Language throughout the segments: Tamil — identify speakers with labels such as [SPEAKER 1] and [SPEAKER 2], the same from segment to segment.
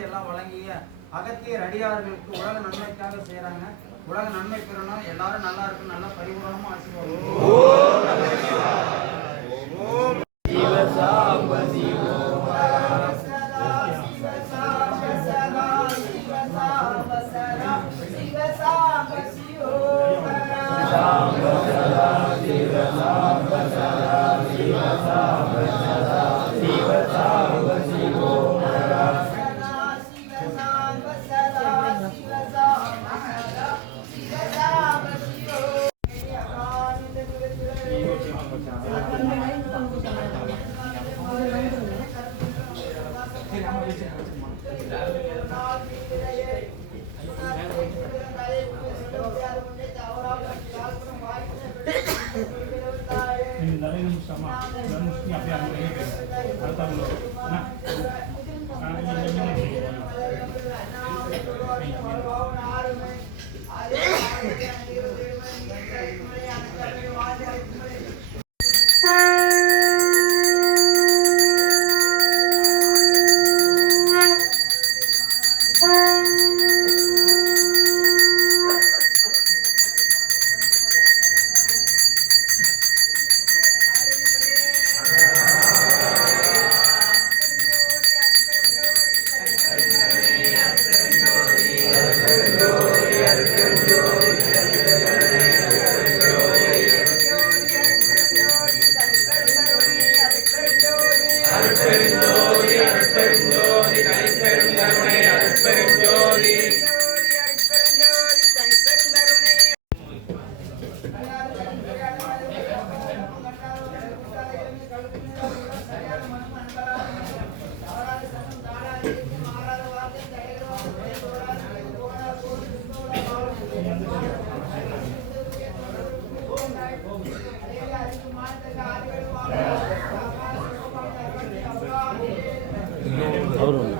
[SPEAKER 1] மரியாதை எல்லாம் வழங்கிய அகத்திய அடியார்களுக்கு உலக நன்மைக்காக செய்கிறாங்க உலக நன்மை பெறணும். எல்லாரும் நல்லா இருக்கும் நல்லா பரிபூரணமா ஆசீர்வாதம்.
[SPEAKER 2] அவர் வந்து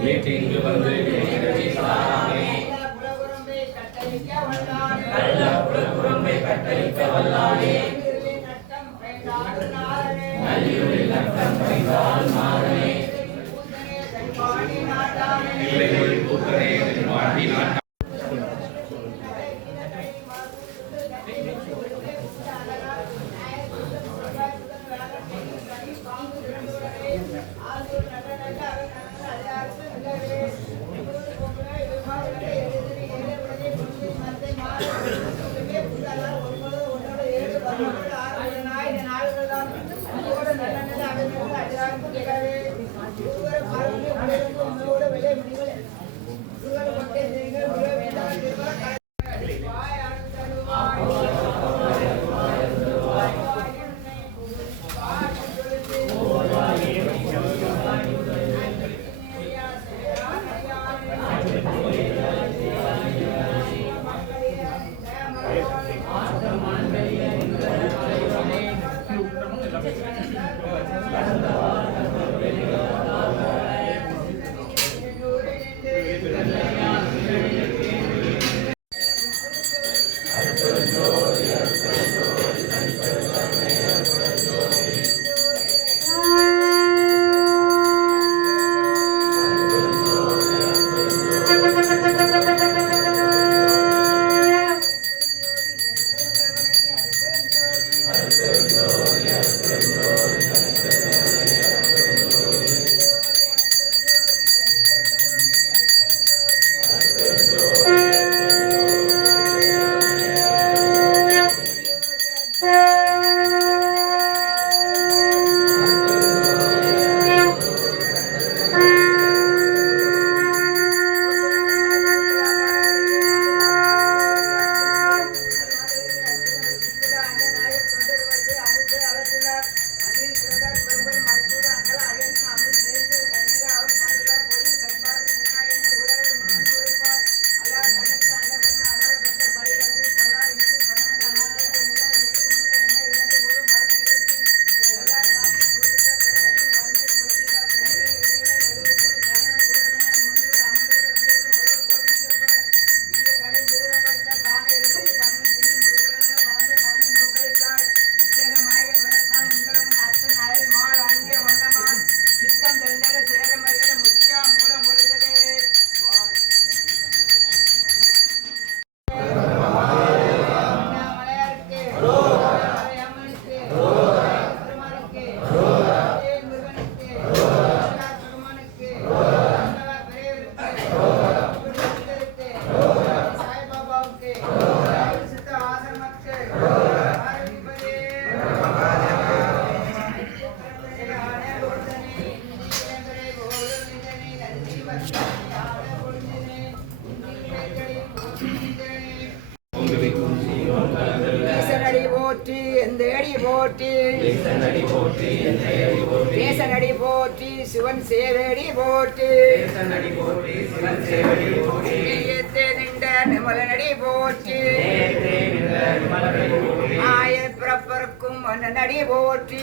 [SPEAKER 2] வீட்டிற்கு வந்து கட்டளிக்க வல்லானே
[SPEAKER 1] சேவடி போற்றி. தேசனடி போற்றி சிவன் சேவடி போற்றி. நின்ற நிமலனடி போற்றி. மாய பிறப்பருக்கும் மன்னனடி போற்றி.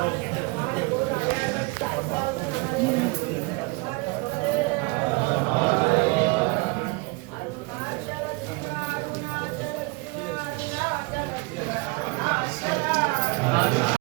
[SPEAKER 2] Okay.